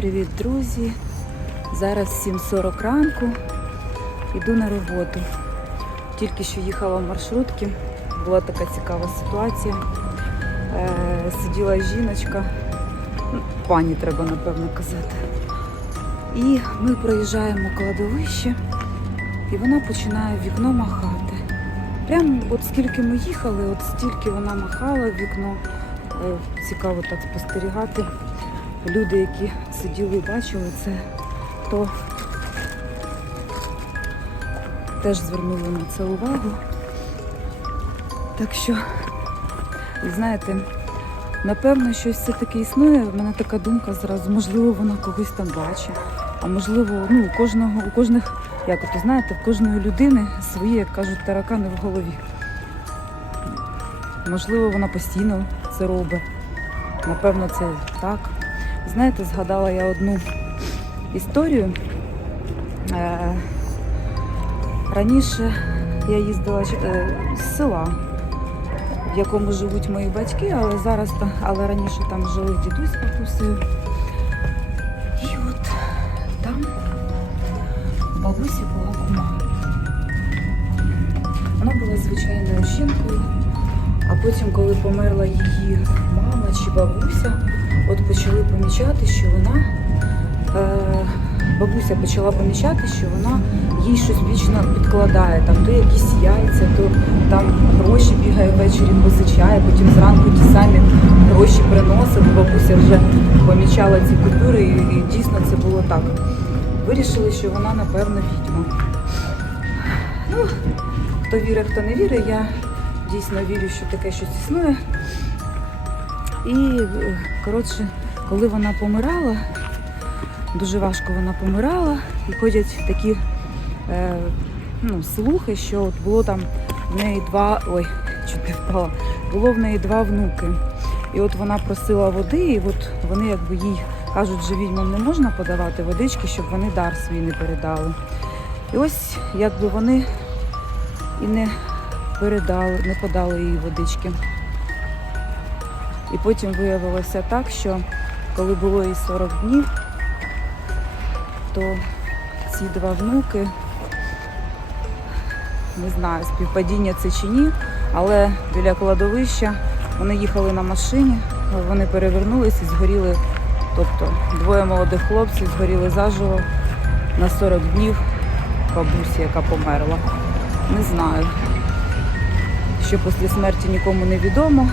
Привіт, друзі! Зараз 7.40 ранку. Йду на роботу. Тільки що їхала в маршрутці. Була така цікава ситуація. Е, сиділа жіночка, ну, пані треба напевно казати. І ми проїжджаємо кладовище, і вона починає вікно махати. Прямо от скільки ми їхали, от стільки вона махала вікно. Е, Цікаво так спостерігати. Люди, які сиділи і бачили це, то теж звернули на це увагу. Так що, знаєте, напевно, щось все-таки існує. В мене така думка зразу, можливо, вона когось там бачить. А можливо, ну, у кожного, у кожних, як от знаєте, в кожної людини свої, як кажуть, таракани в голові. Можливо, вона постійно це робить. Напевно, це так. Знаєте, згадала я одну історію. Е, Раніше я їздила е, з села, в якому живуть мої батьки, але зараз але раніше там жили дідусь бабусею. І от там у бабусі була кума. Вона була звичайною жінкою, а потім, коли померла її мама чи бабуся, от почали помічати, що вона. Е, бабуся почала помічати, що вона їй щось вічно підкладає, там то якісь яйця, то там гроші бігає ввечері позичає, потім зранку ті самі гроші приносили. Бабуся вже помічала ці купюри, і, і дійсно це було так. Вирішили, що вона, напевно, відьма. Ну, хто вірить, хто не вірить, я дійсно вірю, що таке щось існує. І, коротше, коли вона помирала, дуже важко вона помирала, і ходять такі е, ну, слухи, що от було там в неї два. Ой, чуть не впала. Було в неї два внуки. І от вона просила води, і от вони якби їй кажуть, що відьмам не можна подавати водички, щоб вони дар свій не передали. І ось якби вони і не передали, не подали їй водички. І потім виявилося так, що коли було їй 40 днів, то ці два внуки, не знаю, співпадіння це чи ні, але біля кладовища вони їхали на машині, вони перевернулися і згоріли, тобто двоє молодих хлопців згоріли заживо на 40 днів бабусі, яка померла. Не знаю, що після смерті нікому не відомо.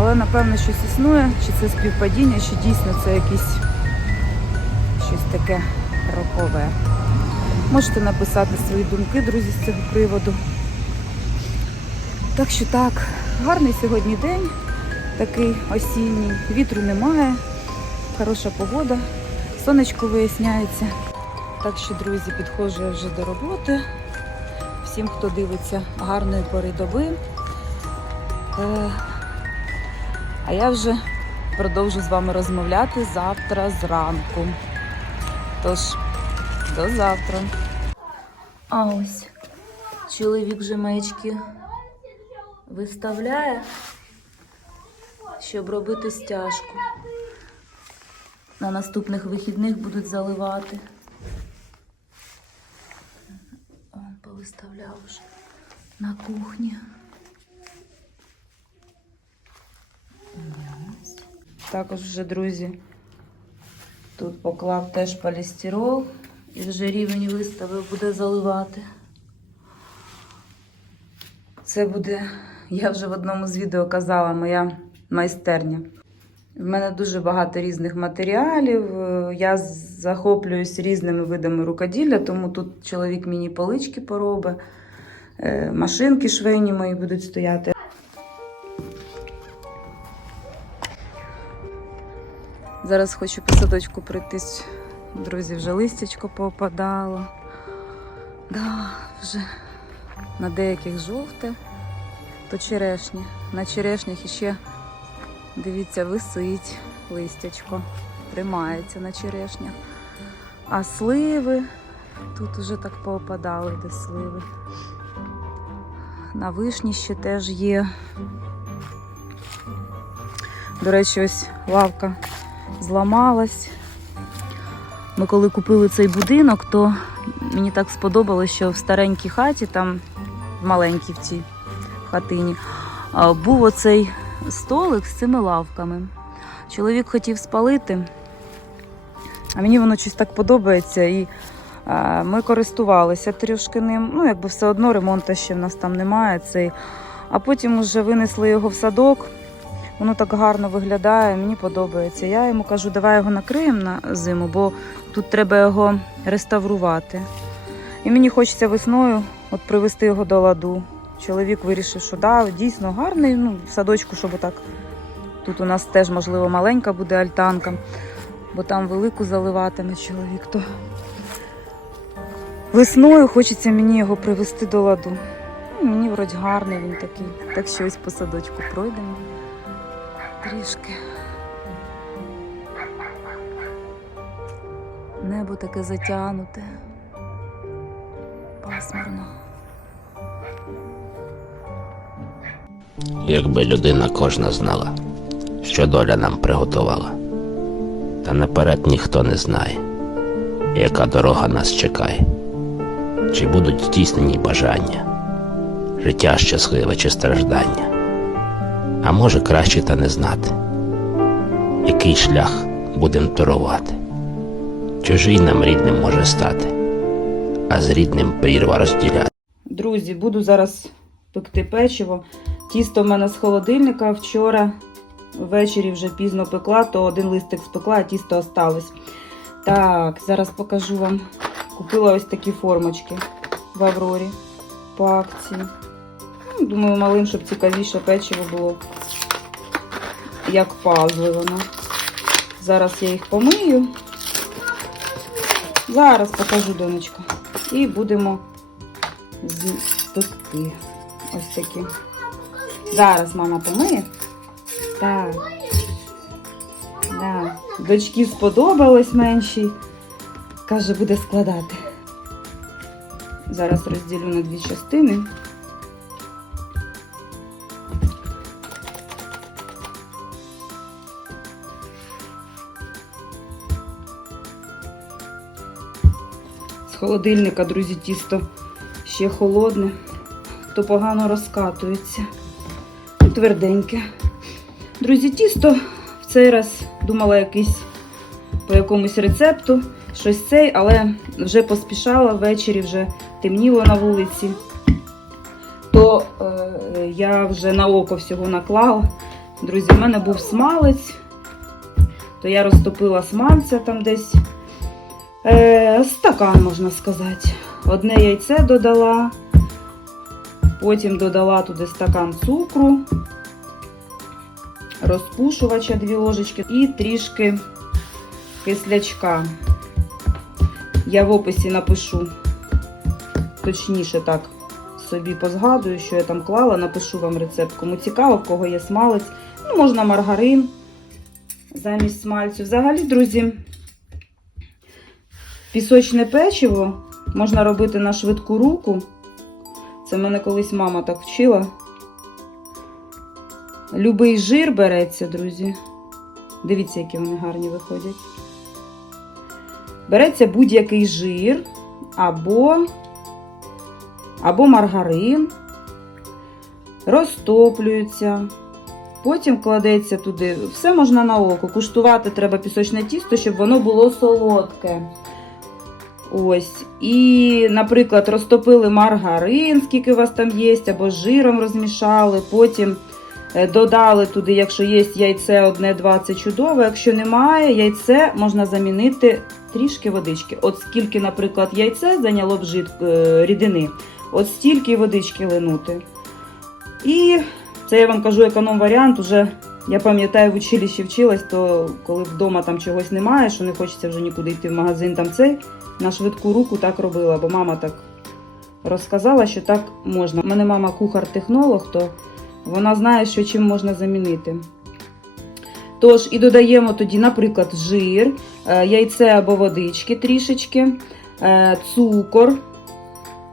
Але напевно щось існує, чи це співпадіння, чи дійсно це якесь щось таке рокове. Можете написати свої думки, друзі, з цього приводу. Так що так, гарний сьогодні день, такий осінній, вітру немає, хороша погода, сонечко виясняється. Так що, друзі, підходжу я вже до роботи. Всім, хто дивиться гарної пори доби. А я вже продовжу з вами розмовляти завтра зранку. Тож, до завтра. А ось чоловік вже маячки виставляє, щоб робити стяжку. На наступних вихідних будуть заливати. О, повиставляв вже на кухні. Також вже, друзі, тут поклав теж полістирол і вже рівень виставив, буде заливати. Це буде, я вже в одному з відео казала, моя майстерня. В мене дуже багато різних матеріалів. Я захоплююсь різними видами рукоділля, тому тут чоловік мені полички поробить, е, машинки швейні мої будуть стояти. Зараз хочу по садочку пройтись. Друзі, вже листячко попадало. Да, вже на деяких жовте, то черешні. На черешнях іще, дивіться, висить листячко. Тримається на черешнях. А сливи, тут вже так поопадали десь сливи. На вишні ще теж є. До речі, ось лавка зламалась. Ми коли купили цей будинок, то мені так сподобалось, що в старенькій хаті, там в маленькій в цій хатині, був оцей столик з цими лавками. Чоловік хотів спалити, а мені воно щось так подобається. І ми користувалися трішки ним. Ну, якби все одно ремонту ще в нас там немає. Цей. А потім вже винесли його в садок. Воно так гарно виглядає, мені подобається. Я йому кажу, давай його накриємо на зиму, бо тут треба його реставрувати. І мені хочеться весною от привести його до ладу. Чоловік вирішив, що да, дійсно гарний, ну, в садочку, щоб так. Тут у нас теж, можливо, маленька буде альтанка, бо там велику заливатиме чоловік. То весною хочеться мені його привести до ладу. Ну, мені вроді гарний він такий. Так що ось по садочку пройдемо трішки. Небо таке затягнуте. Пасмурно. Якби людина кожна знала, що доля нам приготувала. Та наперед ніхто не знає, яка дорога нас чекає, чи будуть здійснені бажання, життя щасливе чи страждання. А може краще та не знати, який шлях будем торувати. Чужий нам рідним може стати, а з рідним прірва розділяти. Друзі, буду зараз пекти печиво. Тісто в мене з холодильника вчора ввечері вже пізно пекла, то один листик спекла, а тісто осталось. Так, зараз покажу вам. Купила ось такі формочки в Аврорі по акції. Думаю, малим, щоб цікавіше печиво було. Як пазли воно. Зараз я їх помию. Зараз покажу, донечка. І будемо пекти. Ось такі. Зараз мама помиє. Так. Да. Дочці сподобалось меншій. Каже, буде складати. Зараз розділю на дві частини. Холодильника, друзі, тісто ще холодне, то погано розкатується. Тверденьке. Друзі, тісто в цей раз думала якийсь по якомусь рецепту, щось цей, але вже поспішала ввечері, вже темніло на вулиці. То е, я вже на око всього наклала. Друзі, в мене був смалець, то я розтопила смальця там десь. Е, стакан, можна сказати. Одне яйце додала, потім додала туди стакан цукру, розпушувача дві ложечки і трішки кислячка. Я в описі напишу, точніше так, собі позгадую, що я там клала, напишу вам рецепт. Кому цікаво, в кого є смалець. Ну, можна маргарин замість смальцю. Взагалі, друзі, Пісочне печиво можна робити на швидку руку. Це мене колись мама так вчила. Любий жир береться, друзі. Дивіться, які вони гарні виходять. Береться будь-який жир або, або маргарин, розтоплюється. Потім кладеться туди. Все можна на око. Куштувати треба пісочне тісто, щоб воно було солодке. Ось. І, наприклад, розтопили маргарин, скільки у вас там є, або з жиром розмішали. Потім е, додали туди, якщо є яйце одне-два, це чудово. Якщо немає, яйце можна замінити трішки водички. От скільки, наприклад, яйце зайняло б жид, е, рідини, от стільки водички линути. І це я вам кажу економ варіант. Уже я пам'ятаю, в училищі вчилась, то коли вдома там чогось немає, що не хочеться вже нікуди йти в магазин, там цей на швидку руку так робила, бо мама так розказала, що так можна. У мене мама кухар-технолог, то вона знає, що чим можна замінити. Тож, і додаємо тоді, наприклад, жир, е, яйце або водички трішечки, е, цукор.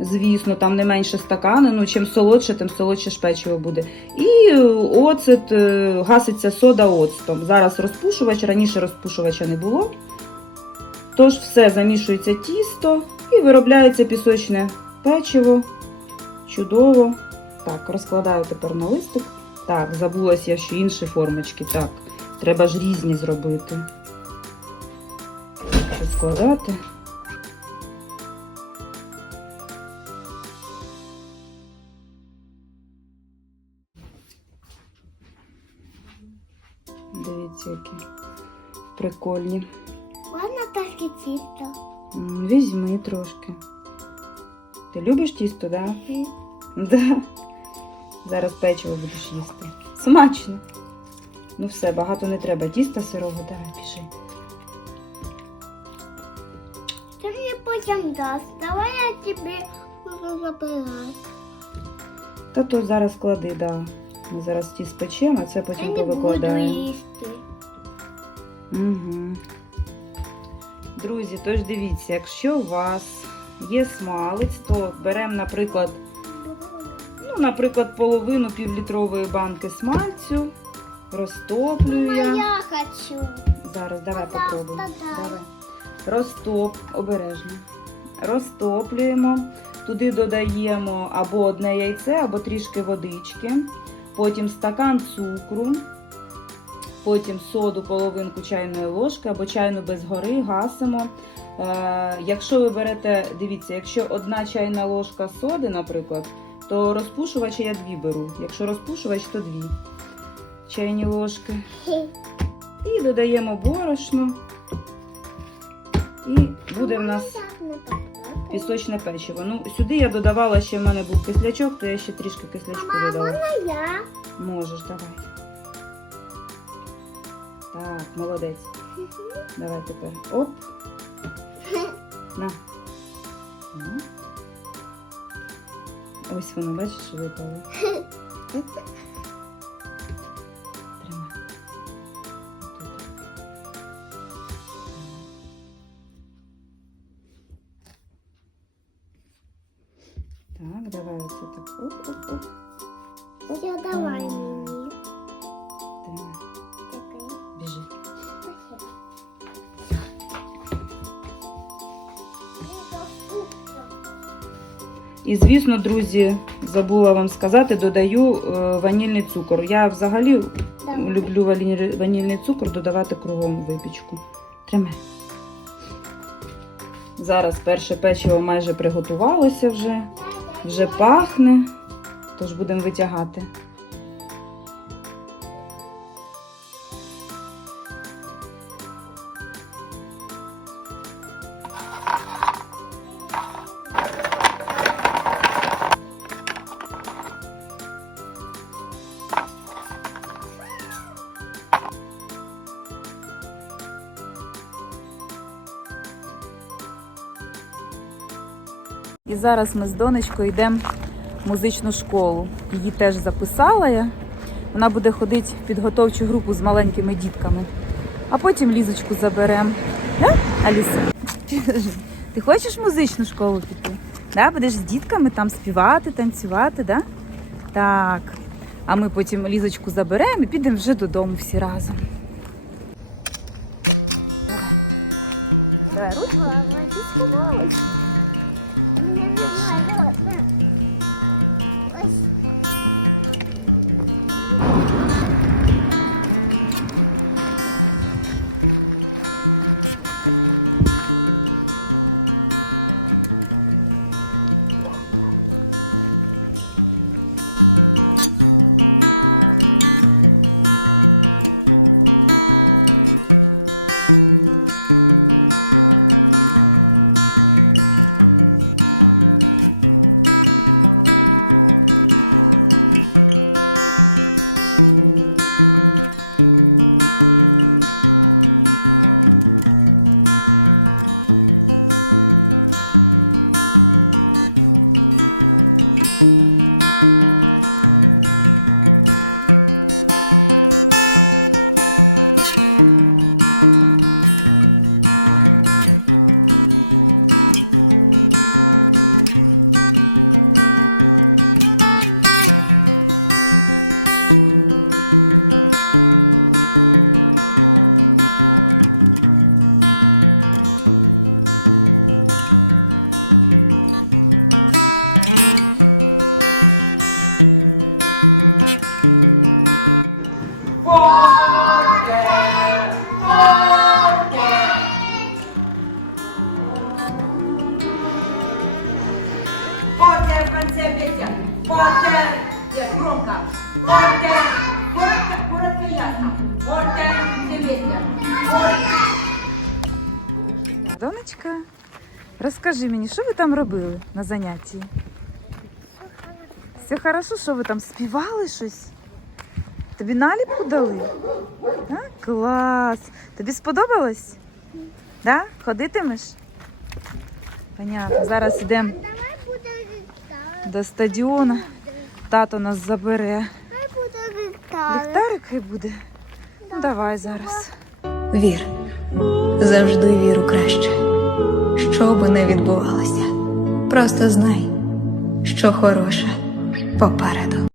Звісно, там не менше стакани, ну чим солодше, тим солодше ж печиво буде. І е, оцет, гаситься сода оцтом. Зараз розпушувач, раніше розпушувача не було. Тож все замішується тісто і виробляється пісочне печиво. Чудово. Так, розкладаю тепер на листик. Так, забулась я ще інші формочки. Так, треба ж різні зробити. Що складати? Дивіться, які прикольні. Можна тільки тісто. М, Візьми трошки. Ти любиш тісто, да? Да. Зараз печиво будеш їсти. Смачно. Ну все, багато не треба. Тіста сирого, давай, біжи. Ти мені потім дасть. Давай я тобі буду забирати. Та то зараз клади, да. Ми зараз ті спечемо, а це Я потім не буду повикладаємо. їсти. Угу. Друзі, тож дивіться, якщо у вас є смалець, то беремо, наприклад, ну, наприклад, половину півлітрової банки смальцю, розтоплюю я. я хочу. Зараз, давай попробуємо. Давай. Розтоп, обережно. Розтоплюємо. Туди додаємо або одне яйце, або трішки водички. Потім стакан цукру. Потім соду половинку чайної ложки або чайну без гори гасимо. Е, якщо ви берете, дивіться, якщо одна чайна ложка соди, наприклад, то розпушувача я дві беру. Якщо розпушувач, то дві чайні ложки. І додаємо борошно. І буде в нас пісочне печиво. Ну, сюди я додавала ще в мене був кислячок, то я ще трішки кислячку додала. Можеш, давай. Так, молодець. Давай тепер. Оп. На. Ось воно, бачиш, випало. І звісно, друзі, забула вам сказати, додаю е, ванільний цукор. Я взагалі Давай. люблю ванільний цукор додавати кругом випічку. Триме. Зараз перше печиво майже приготувалося вже, вже пахне, тож будемо витягати. І зараз ми з донечкою йдемо в музичну школу. Її теж записала я. Вона буде ходити в підготовчу групу з маленькими дітками. А потім лізочку заберемо. Да, Аліса? Ти хочеш в музичну школу піти? Да? Будеш з дітками там співати, танцювати, да? Так. А ми потім лізочку заберемо і підемо вже додому всі разом. Давай, ручку, давай, Розкажи мені, що ви там робили на занятті? Все хорошо, що ви там співали щось? Тобі наліпку дали? А, клас. Тобі сподобалось? Да? Ходитимеш? Понятно. Зараз йдемо до стадіону. Тато нас забере. Ліхтарик хай буде. Ну, давай зараз. Вір, завжди вір у краще. Що би не відбувалося, просто знай, що хороше попереду.